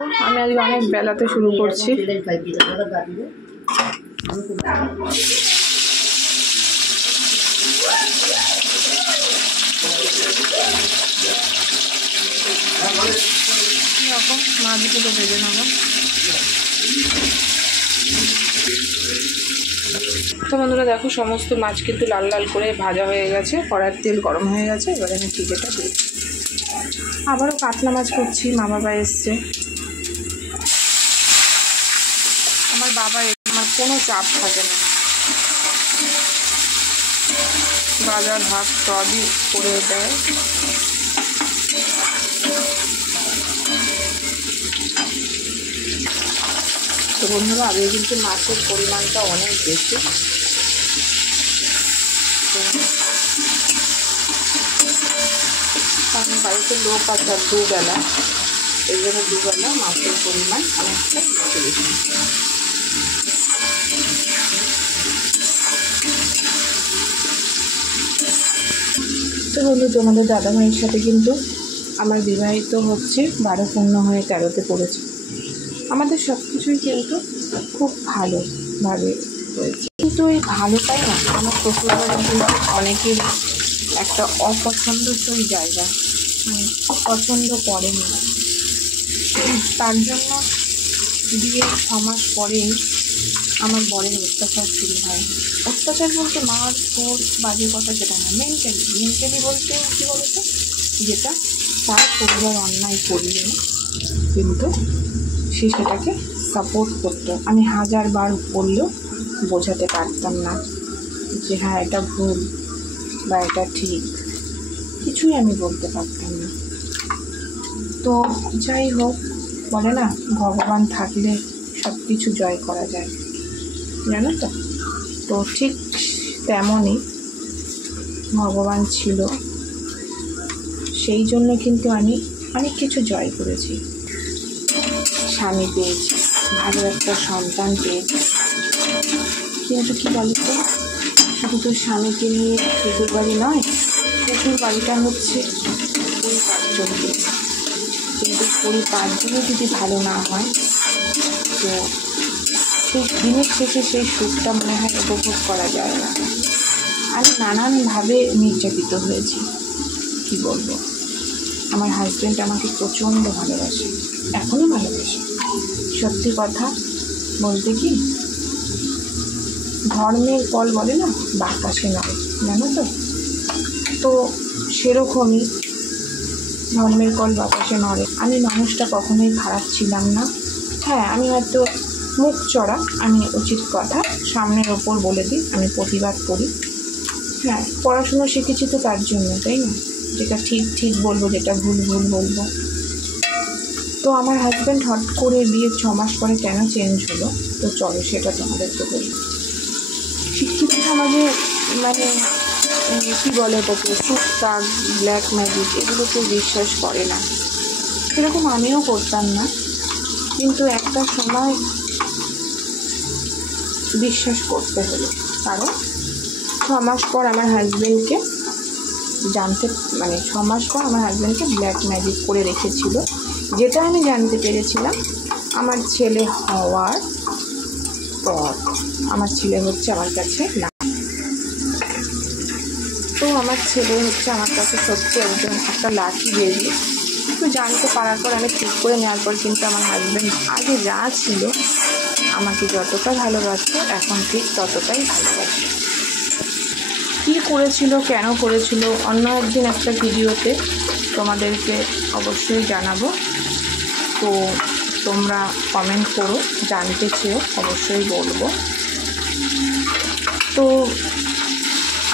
আমি আজকে অনেক বেলাতে শুরু করছি। এরকম মাছগুলো ভেজে নেব। তো বন্ধুরা দেখো, সমস্ত মাছ কিন্তু লাল লাল করে ভাজা হয়ে গেছে, কড়াইয়ের তেল গরম হয়ে গেছে। এবার আমি টিকেটা দিই। আবারও কাতলা মাছ করছি, মা বাবা এসছে। আমার বাবা আমার কোনো চাপ থাকে না, বাজার ভাত সবই করে দেয়। তো বন্ধুরা, আগে কিন্তু মাছের পরিমাণটা অনেক বেশি। কারণ বাড়িতে লোক আছে দুবেলা, এই জন্য দুবেলা মাছের পরিমাণ অনেকটা বেশি। তো বন্ধু, তোমাদের দাদাভাইয়ের সাথে কিন্তু আমার বিবাহিত হচ্ছে 12 পূর্ণ হয়ে 13তে পড়েছে। আমাদের সব কিছুই কিন্তু খুব ভালোভাবে হয়েছে, কিন্তু এই ভালোটাই না আমার শ্বশুরবাড়ির কিন্তু অনেকের একটা অপছন্দসই জায়গা, মানে পছন্দ করেন না। তার জন্য বিয়ের 6 মাস পরেই আমার বরের অত্যাচার শুরু হয়। অত্যাচার বলতে মার তোর বাজে কথা সেটা না, মেন্টালি বলতে কী বলতো, যেটা তার পরিবার অন্যায় করলেও কিন্তু সে সেটাকে সাপোর্ট করতো। আমি 1000 বার বললেও বোঝাতে পারতাম না যে হ্যাঁ এটা ভুল বা এটা ঠিক, কিছুই আমি বলতে পারতাম না। তো যাই হোক, বলে না ভগবান থাকলে সব কিছু জয় করা যায়, জানো তো। তো ঠিক তেমনই ভগবান ছিল, সেই জন্য কিন্তু আমি অনেক কিছু জয় করেছি। স্বামী পেয়েছি, ভালো একটা সন্তান পেয়েছি। কিন্তু কী বলতো, শুধু তো স্বামীকে নিয়ে শ্বশুর বাড়ি নয়, শ্বশুর বাড়িটা হচ্ছে পরিবারজনকে, কিন্তু পরিবারজনও যদি ভালো না হয় তো সেই দিনের শেষে সেই সুখটা মনে হয় উপভোগ করা যায় না। আমি নানানভাবে নির্যাতিত হয়েছি, কি বলবো। আমার হাজব্যান্ড আমাকে প্রচণ্ড ভালোবাসে, এখনও ভালোবাসে। সত্যি কথা বলতে কি, ধর্মের ফল বলে না বাতাসে নয়, জানো তো। তো সেরকমই ধর্মের ফল বাতাসে নড়ে। আমি মানুষটা কখনোই খারাপ ছিলাম না। হ্যাঁ, আমি হয়তো মুখ চড়া, আমি উচিত কথা সামনের ওপর বলে দিই, আমি প্রতিবাদ করি। হ্যাঁ, পড়াশুনো শিখেছি তো তার জন্য, তাই না, যেটা ঠিক ঠিক বলবো, যেটা ভুল ভুল বলবো। তো আমার হাজব্যান্ড হট করে বিয়ের 6 মাস পরে কেন চেঞ্জ হলো, তো চলো সেটা তোমাদেরকে বলি। শিক্ষিত সমাজে মানে কী বলে ওটাকে, টুকটাক ব্ল্যাক ম্যাজিক এগুলো কেউ বিশ্বাস করে না, সেরকম আমিও করতাম না। কিন্তু একটা সময় বিশ্বাস করতে হলো, কারণ 6 মাস পর আমার হাজব্যান্ডকে 6 মাস পর আমার হাজব্যান্ডকে ব্ল্যাক ম্যাজিক করে রেখেছিল, যেটা আমি জানতে পেরেছিলাম আমার ছেলে হওয়ার পর। আমার ছেলে হচ্ছে আমার কাছে না, তো আমার ছেলে হচ্ছে আমার কাছে সত্যি একটা লাকি বেবি। তো জানতে পারার পর আমি ঠিক করে নেওয়ার পর কিন্তু আমার হাজব্যান্ড আগে যা ছিল আমাকে যতটা ভালোবাসতো এখন ঠিক ততটাই ভালোবাসে। কী করেছিল, কেন করেছিল, অন্য একদিন একটা ভিডিওতে তোমাদেরকে অবশ্যই জানাবো। তো তোমরা কমেন্ট করো, জানতে চেয়েও অবশ্যই বলবো। তো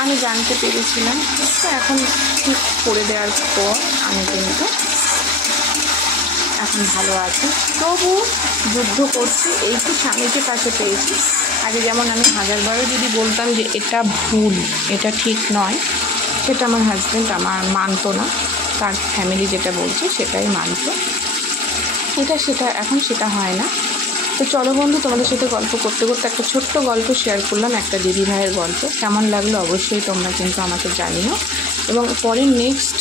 আমি জানতে পেরেছিলাম, তো এখন ঠিক করে দেওয়ার পর আমি কিন্তু এখন ভালো আছি। তবু যুদ্ধ করছি, এই তো স্বামীকে কাছে পেয়েছি। আগে যেমন আমি 1000 বারও যদি বলতাম যে এটা ভুল, এটা ঠিক নয়, সেটা আমার হাজব্যান্ড মানতো না, তার ফ্যামিলি যেটা বলছে সেটাই মানতো। সেটা এখন সেটা হয় না। তো চলো বন্ধু, তোমাদের সাথে গল্প করতে করতে একটা ছোট্ট গল্প শেয়ার করলাম, একটা দিদি ভাইয়ের গল্প। কেমন লাগলো অবশ্যই তোমরা কিন্তু আমাকে জানিও, এবং পরের নেক্সট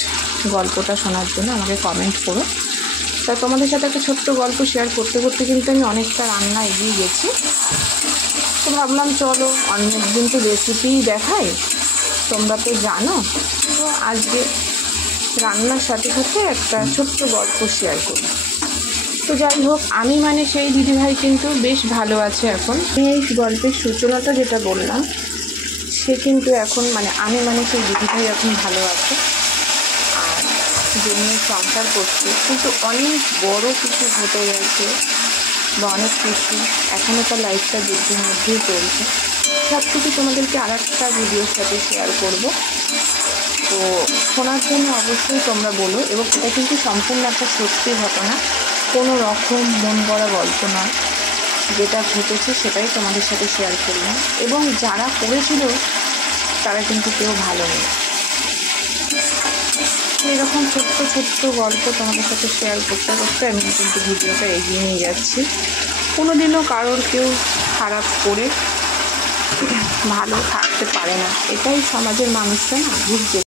গল্পটা শোনার জন্য আমাকে কমেন্ট করো। তা তোমাদের সাথে একটা ছোট্ট গল্প শেয়ার করতে করতে কিন্তু আমি অনেকটা রান্না এগিয়ে গেছি। তো ভাবলাম চলো অনেক দিন তো রেসিপি দেখাই, তোমরা তো জানো, তো আজকে রান্নার সাথে সাথে একটা ছোট্ট গল্প শেয়ার করি। তো যাই হোক, আমি মানে সেই দিদিভাই কিন্তু বেশ ভালো আছে এখন। এই গল্পের সূচনাটা যেটা বললাম, সে কিন্তু এখন মানে আমি মানে সেই দিদিভাই এখন ভালো আছে আর জমিয়ে সংসার করছে, কিন্তু অনেক বড় কিছু হতে গেছে বা অনেক কিছু এখনও তার লাইফটা যুদ্ধের মধ্যেই চলছে। সব কিছু তোমাদেরকে আর একটা ভিডিওর সাথে শেয়ার করব, তো শোনার জন্য অবশ্যই তোমরা বলো। এবং এটা কিন্তু সম্পূর্ণ একটা সত্যি ঘটনা, কোনো রকম মন গড়া গল্প নয়, যেটা ঘটেছে সেটাই তোমাদের সাথে শেয়ার করলাম। এবং যারা করেছিল তারা কিন্তু কেউ ভালো নেই। এরকম ছোট্ট ছোট্ট গল্প তোমাদের সাথে শেয়ার করতে করতে আমি কিন্তু ভিডিওটা এগিয়ে নিয়ে যাচ্ছি। কোনো দিনও কারোর কেউ খারাপ করে ভালো থাকতে পারে না, এটাই সমাজের মানুষরা না বুঝছে।